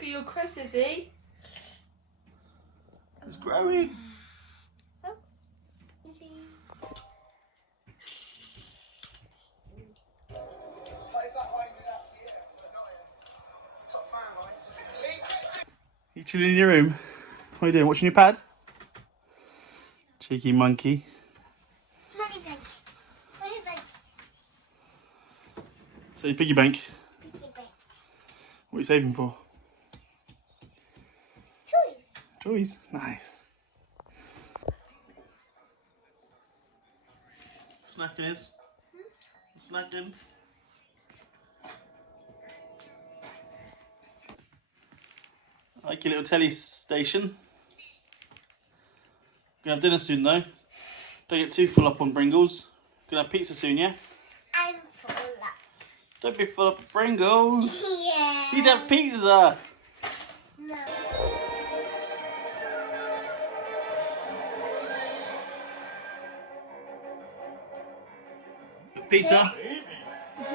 Look at your crust, Izzy. It's growing. Oh, Izzy. You chilling in your room? What are you doing? Watching your pad? Cheeky monkey. Money bank. Money bank. So your piggy bank. Piggy bank. What are you saving for? Toys. Toys. Nice. Snacking is. Snacking. I like your little telly station. Gonna have dinner soon though. Don't get too full up on Pringles. Gonna have pizza soon, yeah? I'm full up. Don't be full up of Pringles. Yeah. You'd have pizza. No. Pizza.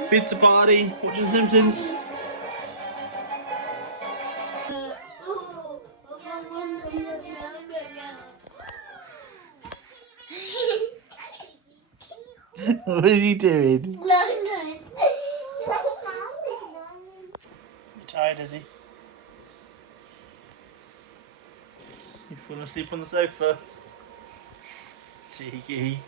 Pizza party. Watching Simpsons. What is he doing? No. You tired, is he? You falling asleep on the sofa? Cheeky.